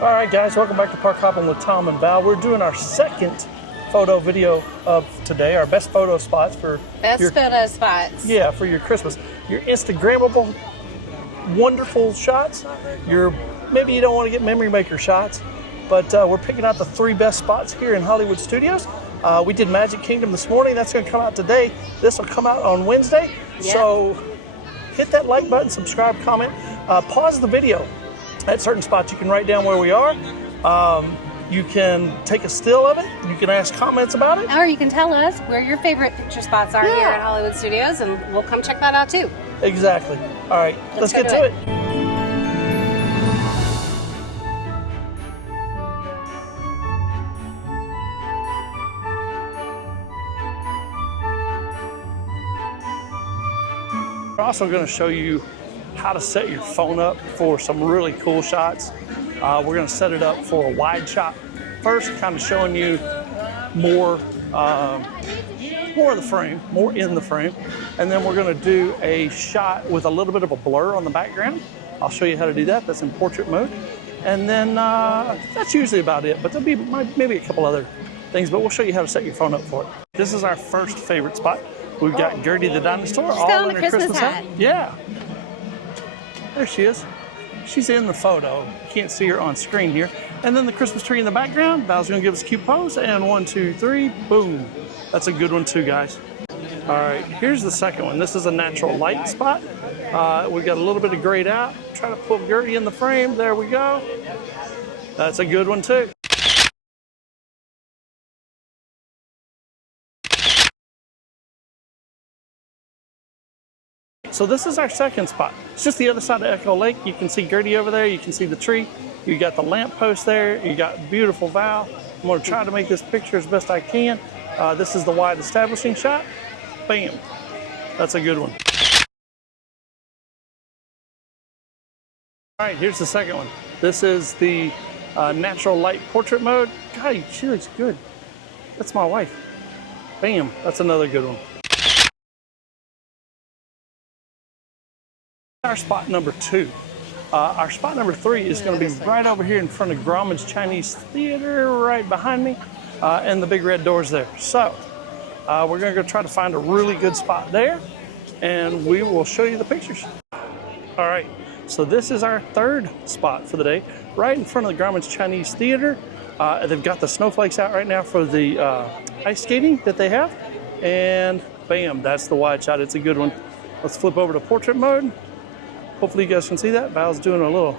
All right, guys, welcome back to Park Hopping with Tom and Val. We're doing our second photo video of today, our best photo spots for photo spots. Yeah, for your Christmas. Your Instagrammable, wonderful shots. Maybe you don't want to get memory maker shots, but we're picking out the 3 best spots here in Hollywood Studios. We did Magic Kingdom this morning. That's going to come out today. This will come out on Wednesday. Yep. So hit that like button, subscribe, comment, pause the video. At certain spots, you can write down where we are. You can take a still of it. You can ask comments about it. Or you can tell us where your favorite picture spots are here at Hollywood Studios, and we'll come check that out too. Exactly. All right, let's get to it. We're also going to show you how to set your phone up for some really cool shots. We're going to set it up for a wide shot first, kind of showing you more of the frame, more in the frame, and then we're going to do a shot with a little bit of a blur on the background. I'll show you how to do that. That's in portrait mode, and then that's usually about it. But there'll be maybe a couple other things, but we'll show you how to set your phone up for it. This is our first favorite spot. We've got Gerdy the dinosaur all in her Christmas hat. Yeah. There she is. She's in the photo. You can't see her on screen here. And then the Christmas tree in the background. Val's gonna give us a cute pose. And 1, 2, 3, boom. That's a good one too, guys. All right, here's the second one. This is a natural light spot. We've got a little bit of grayed out. Try to pull Gerdy in the frame. There we go. That's a good one too. So this is our second spot. It's just the other side of Echo Lake. You can see Gerdy over there. You can see the tree. You got the lamp post there. You got beautiful Val. I'm going to try to make this picture as best I can. This is the wide establishing shot. Bam. That's a good one. All right, here's the second one. This is the natural light portrait mode. God, she looks good. That's my wife. Bam. That's another good one. Our spot number 2. Our spot number 3 is going to be right over here in front of Grauman's Chinese Theater, right behind me, and the big red doors there. So we're going to go try to find a really good spot there, and we will show you the pictures. All right, so this is our third spot for the day, right in front of the Grauman's Chinese Theater. They've got the snowflakes out right now for the ice skating that they have, and bam, that's the wide shot. It's a good one. Let's flip over to portrait mode. Hopefully you guys can see that. Val's doing a little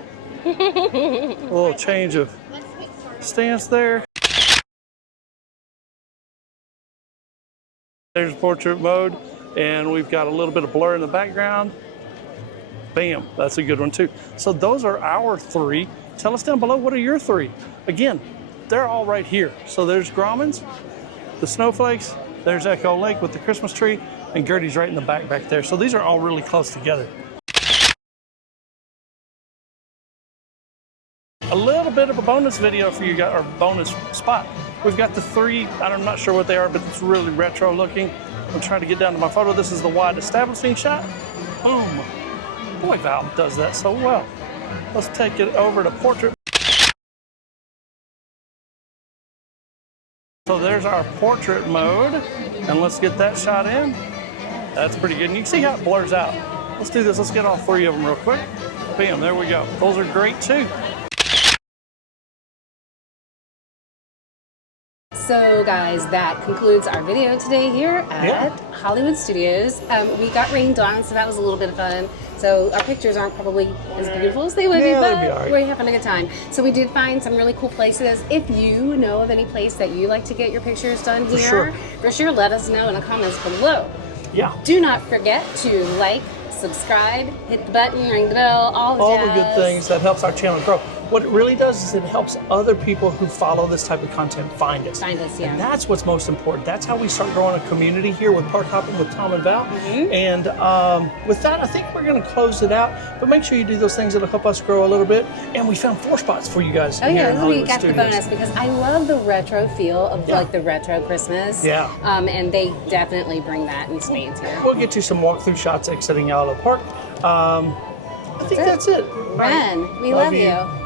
change of stance there. There's portrait mode, and we've got a little bit of blur in the background. Bam, that's a good one too. So those are our 3. Tell us down below, what are your 3? Again, they're all right here. So there's Grauman's, the snowflakes, there's Echo Lake with the Christmas tree, and Gerdy's right in the back there. So these are all really close together. A little bit of a bonus video for you guys, or bonus spot. We've got the 3, I'm not sure what they are, but it's really retro looking. I'm trying to get down to my photo. This is the wide establishing shot. Boom. Boy, Val does that so well. Let's take it over to portrait. So there's our portrait mode, and let's get that shot in. That's pretty good. And you can see how it blurs out. Let's do this. Let's get all 3 of them real quick. Bam, there we go. Those are great too. So guys, that concludes our video today here at Hollywood Studios. We got rained on, so that was a little bit of fun. So our pictures aren't probably as beautiful as they would be, but we're having a good time. So we did find some really cool places. If you know of any place that you like to get your pictures done here, for sure let us know in the comments below. Yeah. Do not forget to like, subscribe, hit the button, ring the bell, all the good things. That helps our channel grow. What it really does is it helps other people who follow this type of content find us. Find us, yeah. And that's what's most important. That's how we start growing a community here with Park Hopping with Tom and Val. And with that, I think we're going to close it out. But make sure you do those things that'll help us grow a little bit. And we found 4 spots for you guys. Oh yeah, this we got the bonus because I love the retro feel of like the retro Christmas. Yeah. And they definitely bring that in spades here. We'll get you some walkthrough shots exiting out of the park. I think that's it. Ren, we love you.